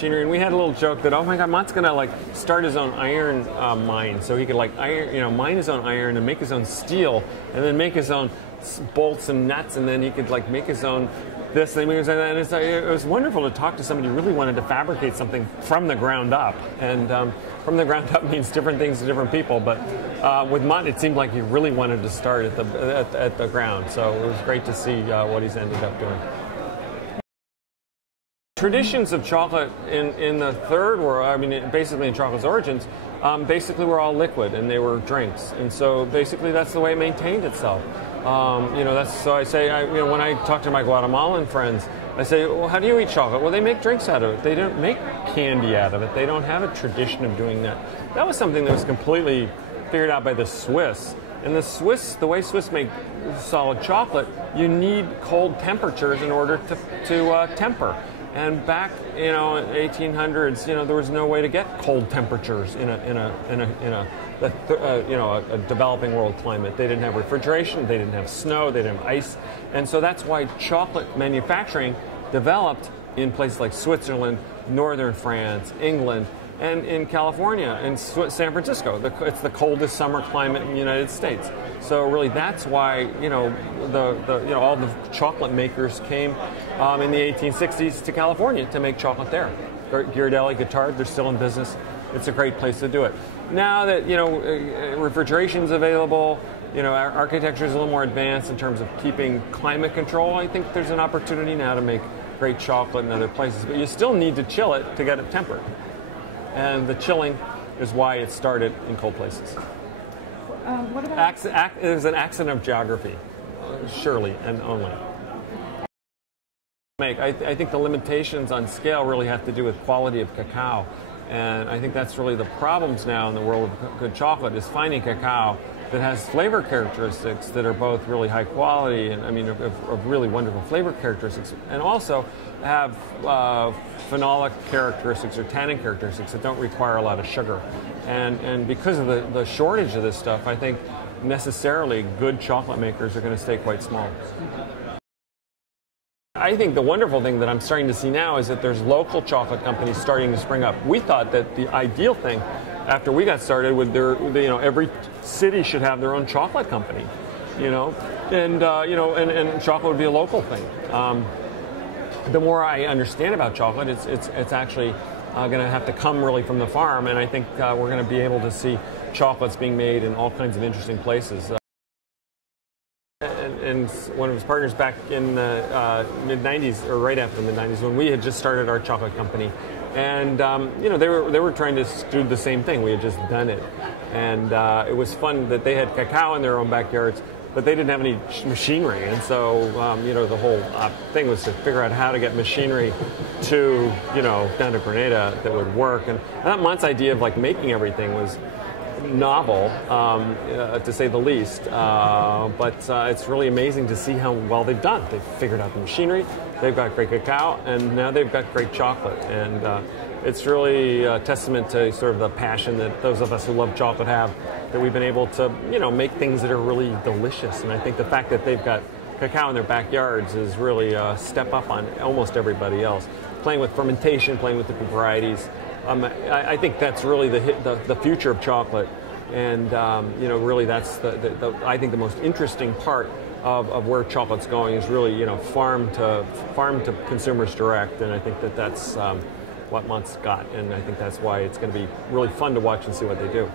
machinery, and we had a little joke that, oh my God, Mott's gonna like start his own iron mine, so he could like mine his own iron and make his own steel, and then make his own bolts and nuts, and then he could like make his own this thing. And it was wonderful to talk to somebody who really wanted to fabricate something from the ground up. And from the ground up means different things to different people. But with Mott, it seemed like he really wanted to start at the ground. So it was great to see what he's ended up doing. Traditions of chocolate in the third world, I mean, basically in chocolate's origins, basically were all liquid and they were drinks. And so basically that's the way it maintained itself. So I say, when I talk to my Guatemalan friends, I say, well, how do you eat chocolate? Well, they make drinks out of it. They don't make candy out of it. They don't have a tradition of doing that. That was something that was completely figured out by the Swiss. And the way Swiss make solid chocolate, you need cold temperatures in order to temper. And back, in 1800s, there was no way to get cold temperatures in a developing world climate. They didn't have refrigeration, they didn't have snow, they didn't have ice, and so that's why chocolate manufacturing developed in places like Switzerland, northern France, England, and in California, in San Francisco. It's the coldest summer climate in the United States. So really, that's why all the chocolate makers came in the 1860s to California to make chocolate there. Ghirardelli, Guittard, they're still in business. It's a great place to do it. Now that refrigeration's available, our architecture is a little more advanced in terms of keeping climate control. I think there's an opportunity now to make great chocolate in other places, but you still need to chill it to get it tempered. And the chilling is why it started in cold places. What about? It is an accident of geography, surely and only. I think the limitations on scale really have to do with quality of cacao. And I think that's really the problems now in the world of good chocolate, is finding cacao that has flavor characteristics that are both really high quality and of really wonderful flavor characteristics, and also have phenolic characteristics or tannin characteristics that don't require a lot of sugar. And because of the shortage of this stuff, I think necessarily good chocolate makers are going to stay quite small. I think the wonderful thing that I'm starting to see now is that there's local chocolate companies starting to spring up. We thought that the ideal thing after we got started would every city should have their own chocolate company, and chocolate would be a local thing. The more I understand about chocolate, it's actually going to have to come really from the farm, and I think we're going to be able to see chocolates being made in all kinds of interesting places. And one of his partners back in the mid-90s, or right after the mid-90s, when we had just started our chocolate company, and they were trying to do the same thing. We had just done it, and it was fun that they had cacao in their own backyards, but they didn't have any machinery, and so the whole thing was to figure out how to get machinery to down to Grenada that would work. And that Mott's idea of like making everything was novel, to say the least, but it's really amazing to see how well they've done. They've figured out the machinery, they've got great cacao, and now they've got great chocolate. And it's really a testament to sort of the passion that those of us who love chocolate have, that we've been able to make things that are really delicious. And I think the fact that they've got cacao in their backyards is really a step up on almost everybody else. Playing with fermentation, playing with different varieties. I think that's really the future of chocolate, and really that's I think the most interesting part of where chocolate's going is really farm to consumers direct, and I think that's what Mott's got, and I think that's why it's going to be really fun to watch and see what they do.